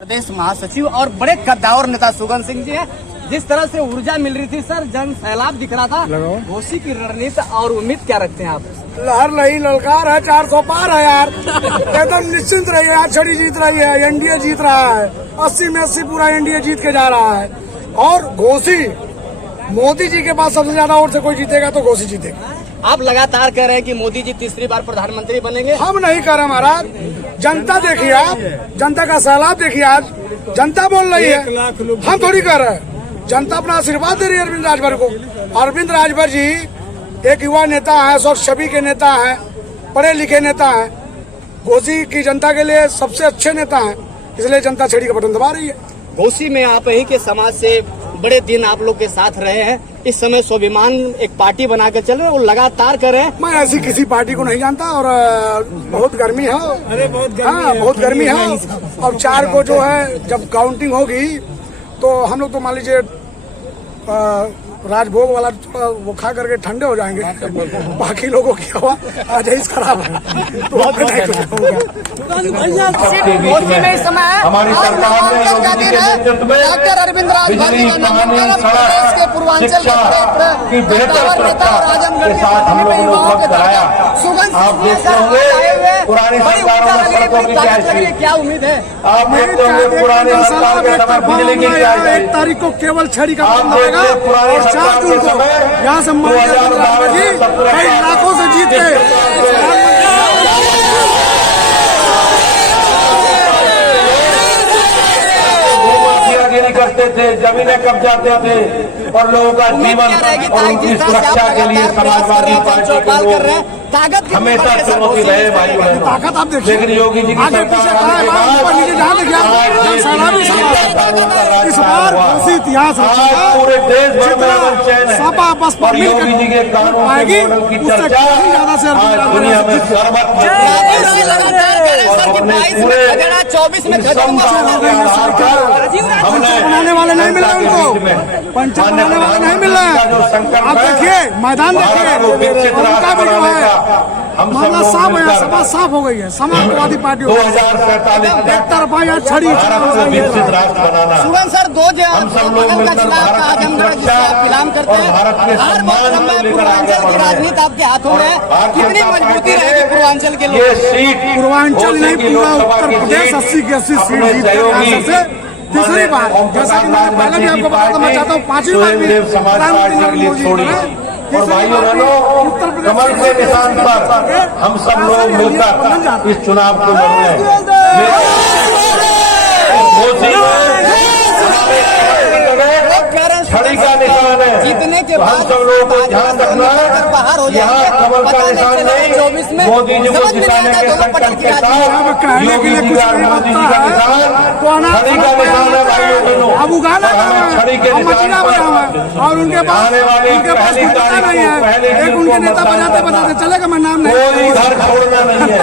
प्रदेश महासचिव और बड़े कद्दावर नेता सुगन सिंह जी हैं। जिस तरह से ऊर्जा मिल रही थी सर, जन सैलाब दिख रहा था, घोसी की रणनीति और उम्मीद क्या रखते हैं आप? लहर नहीं ललकार है, 400 पार है यार। एकदम निश्चिंत रही है यार, छड़ी जीत रही है, एनडीए जीत रहा है, 80 में 80 पूरा एनडीए जीत के जा रहा है। और घोसी मोदी जी के पास सबसे ज्यादा वोट से कोई जीतेगा तो घोसी जीतेगा। आप लगातार कह रहे हैं कि मोदी जी तीसरी बार प्रधानमंत्री बनेंगे। हम नहीं कह रहे महाराज, जनता देखिए आप, जनता का सैलाब देखिए आज, जनता बोल रही है, हम थोड़ी कह रहे हैं। जनता अपना आशीर्वाद दे रही है अरविंद राजभर को। अरविंद राजभर जी एक युवा नेता है, स्वच्छ छवि के नेता हैं, पढ़े लिखे नेता हैं, घोसी की जनता के लिए सबसे अच्छे नेता हैं, इसलिए जनता छड़ी का बटन दबा रही है। घोसी में आप ही के समाज से बड़े दिन आप लोग के साथ रहे हैं, इस समय स्वाभिमान एक पार्टी बना के चल रहे हैं, वो लगातार कर रहे हैं। मैं ऐसी किसी पार्टी को नहीं जानता और बहुत गर्मी है। अरे बहुत गर्मी है। और 4 को जो है जब काउंटिंग होगी तो हम लोग तो मान लीजिए राजभोग वाला वो खा करके ठंडे हो जाएंगे। बाकी लोगों की हवा आज ही खराब है तो घोसी में इस समय हमारी सरकार ने डॉक्टर अरविंद राजभर जी के पूर्वांचल की बेहतर सुरक्षा के साथ हम लोगों ने उपलब्ध कराया। आप देखते होंगे पुरानी सरकारों में सड़कों की क्या स्थिति, क्या उम्मीद है? आप देखते होंगे पुरानी सरकार के समय बिजली की क्या 1 तारीख को केवल छड़ी का आप देखते पुरानी 4 जून को यहाँ से कई लाखों से जीत गए। करते थे, जमीनें कब्जाते थे और लोगों का जीवन और उनकी सुरक्षा के लिए समाजवादी पार्टी के लोग हमेशा चुनौती रहे भाई बहनों। ताकत आप देखिए, लेकिन योगी जी की सरकार इस बार घोसी इतिहास पूरे देश भर में चैन है सपा बसपा और योगी जी के कानून के मॉडल की चर्चा आज दुनिया में सर्वत्र 24 में हमने बनाने वाले नहीं मिला उनको, पंचायत बनाने वाले नहीं मिल रहे। आप देखिए मैदान देखिए, उनका भी जो है मामला साफ है, सभा साफ हो गई है, समाजवादी पार्टी 2047 एक तरफा यहाँ छड़ी विकसित राष्ट्र बनाना। सुगन सर, दो हम सब लोग मिलकर भारत की सुरक्षा और भारत के सम्मान को लेकर आगे बढ़ रहे हैं। राजनीति आपके हाथों में है, कितनी मजबूती रहेगी पूर्वांचल के ये लोग? सीट पूर्वांचल नहीं पूरा उत्तर प्रदेश 80 की 80 सीट जीत तीसरी बार। जैसा कि मैंने पहले भी आपको बताया था, मैं चाहता हूँ 5वीं बार भी समाजवादी के लिए छोड़ी। और भाइयों बहनों, कमल के निशान पर हम सब लोग मिलकर इस चुनाव को लड़ रहे हैं। छड़ी का निशान है, जीतने के हम सब लोगों को ध्यान रखना है। यहाँ कमल का निशान नहीं, मोदी जी को जिताने के संकल्प के साथ योगी जी का, मोदी जी का निशान छड़ी का निशान है भाइयों बहनों। छड़ी के निशान पर और उनके पास आने वाली पहली तारीख को पहले एक उनके नेता बताते चलेगा, मैं नाम नहीं, कोई घर छोड़ना नहीं है,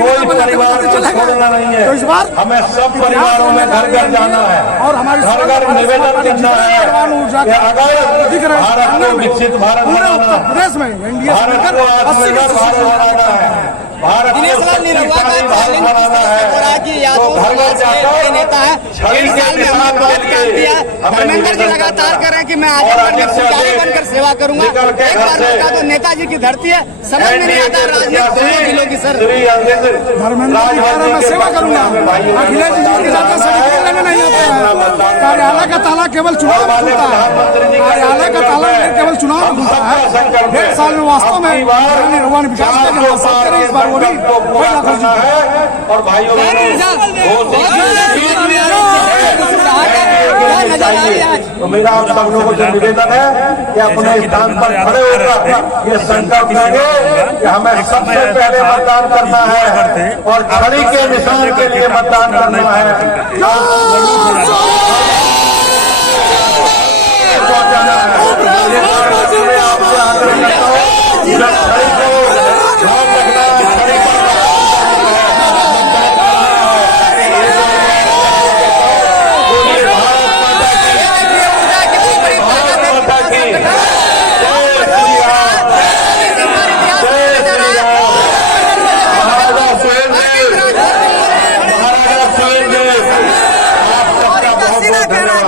कोई परिवार को छोड़ना नहीं है। तो इस बार हमें सब परिवारों में घर घर जाना है और हमारी घर घर निवेदन करना है कि अगर भारत को विकसित भारत बनाना, प्रदेश में एनडीए भारत को आत्मनिर्भर भारत बनाना है, भारत को शक्तिशाली भारत बनाना है, तो घर घर जाकर छड़ी के निशान के लिए हमें निवेदन लगातार कर रहे हैं कि मैं और अधिक से बनकर सेवा करूंगा। निकल के एक घर बार से बता दो, नेताजी की धरती है, समझ में नहीं आता राजनीति दोनों जिलों की सर। श्री अरविंद राजभर मैं सेवा करूंगा, अखिलेश जी की जाकर सर्टिफिकेट लेने नहीं आते हैं। कार्यालय का ताला केवल चुनाव में खुलता है, कार्यालय का ताला केवल चुनाव में खुलता है। 1.5 साल में वास्तव में निर्वाण विकास का इस बार वो नहीं है। और भाइयों तो मेरा आप सब लोगों से निवेदन है कि अपने स्थान पर खड़े होकर ये संकल्प लेंगे कि हमें सबसे पहले मतदान करना है और छड़ी के निशान के लिए मतदान करना है।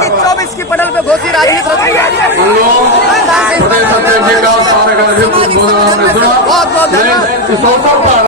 की 24 की पटल पे घोषी राजनीति बहुत बहुत धन्यवाद।